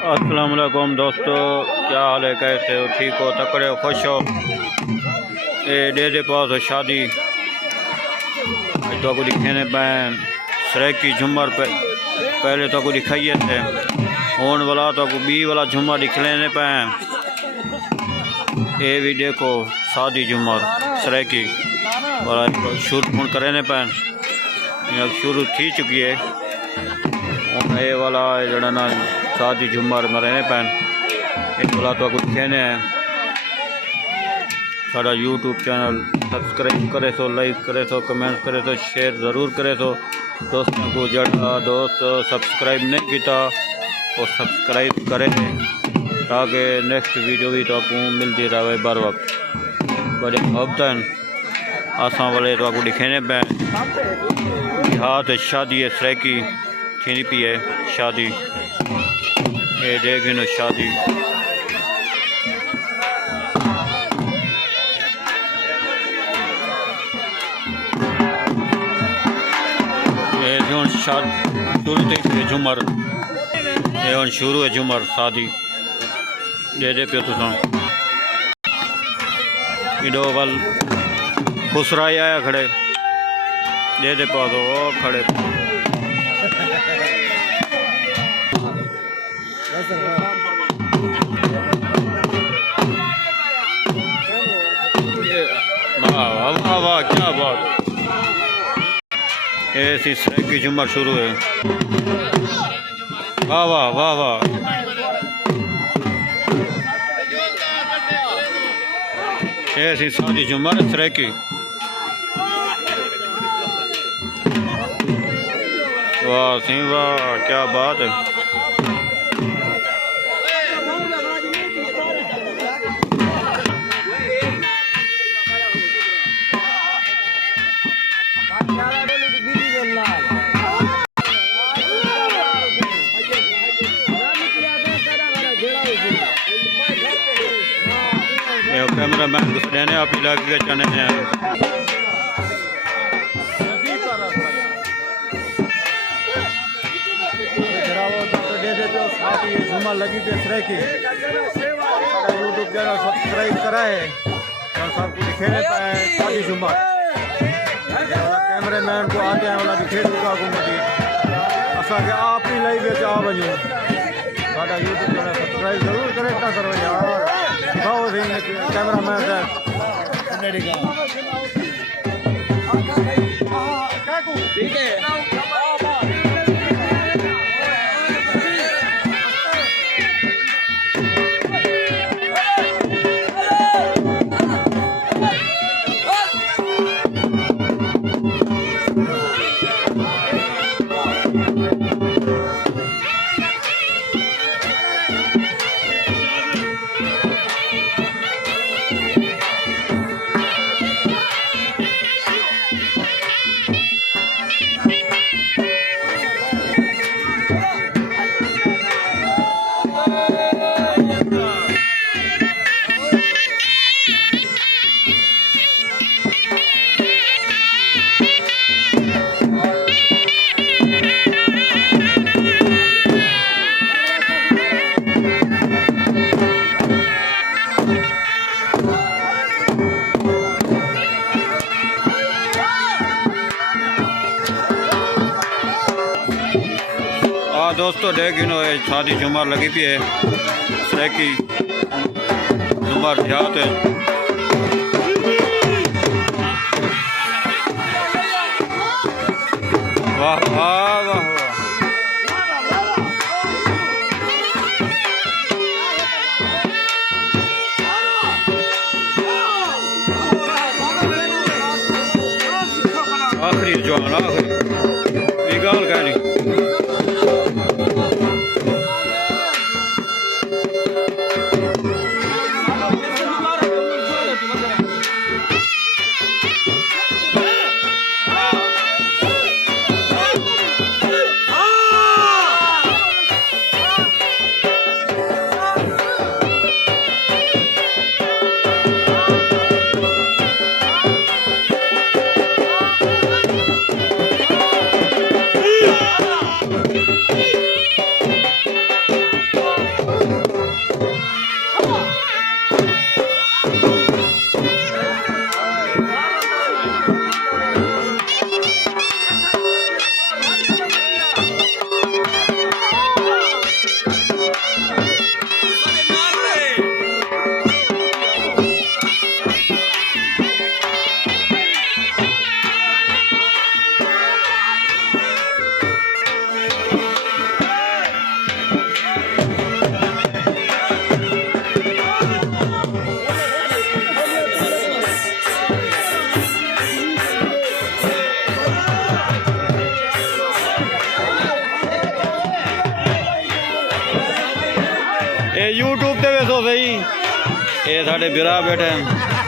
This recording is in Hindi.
अस्सलाम वालेकुम दोस्तों, क्या हाल है? कैसे हो? ठीक हो? तकड़े हो? खुश हो? ये दे पास हो शादी तो को दिखाने पैन सराइकी झूमर पे पहले तो को दिखाइए थे होने वाला तो को बी वाला झूमर दिख लेने पैन। ये भी देखो शादी झूमर सराइकी वाला शूट फोन करे पैन शुरू थी चुकी है। ये वाला जड़ा ना शादी झूमर में रहने पैन एक वाला तो कुछ कहने हैं। साड़ा यूट्यूब चैनल सब्सक्राइब करे तो लाइक करे तो कमेंट करे तो शेयर ज़रूर करे तो दोस्तों को जड़ा दोस्त सब्सक्राइब नहीं किया वो सब्सक्राइब करें ताकि नेक्स्ट वीडियो भी तो आपको मिलती रहे बर वक्त बड़े हफ्तन आसा वाले तो आपको दिखाने पैन हाथ शादी है सराइकी थी पी है शादी ये देखिए ना शादी ये शुरू झूमर ये शुरू है झूमर शादी दे पे तो इडो वल खुसराई आया खड़े दे पा दो खड़े वाह वाह वाह क्या बात। ऐसी सराइकी झूमर शुरू है। वाह वाह वाह वाह ऐसी शादी झूमर सराइकी वाह सिंह वाह क्या बात है। कैमरा मैन घुसने आप इलाके के चने हैं झूमर लगी पे सराइकी यूट्यूब चैनल सब्सक्राइब करा है और सबको दिखेने पाए शादी झूमर कैमरे मैन को आते हैं वाला दिखे दूंगा घूमती असा के आप ही लाइव आ वजो साडा यूट्यूब चैनल सब्सक्राइब जरूर करें ना करो यार दिखाओ कैमरा मैन ठीक है। दोस्तों देखिए शादी झूमर लगी पी है सराइकी झूमर जात है वाह वाह वाह आखिरी जवान आखिरी गाल कहनी ये यूट्यूब पे वेसो सही ये साढ़े बिरा बैठे हैं।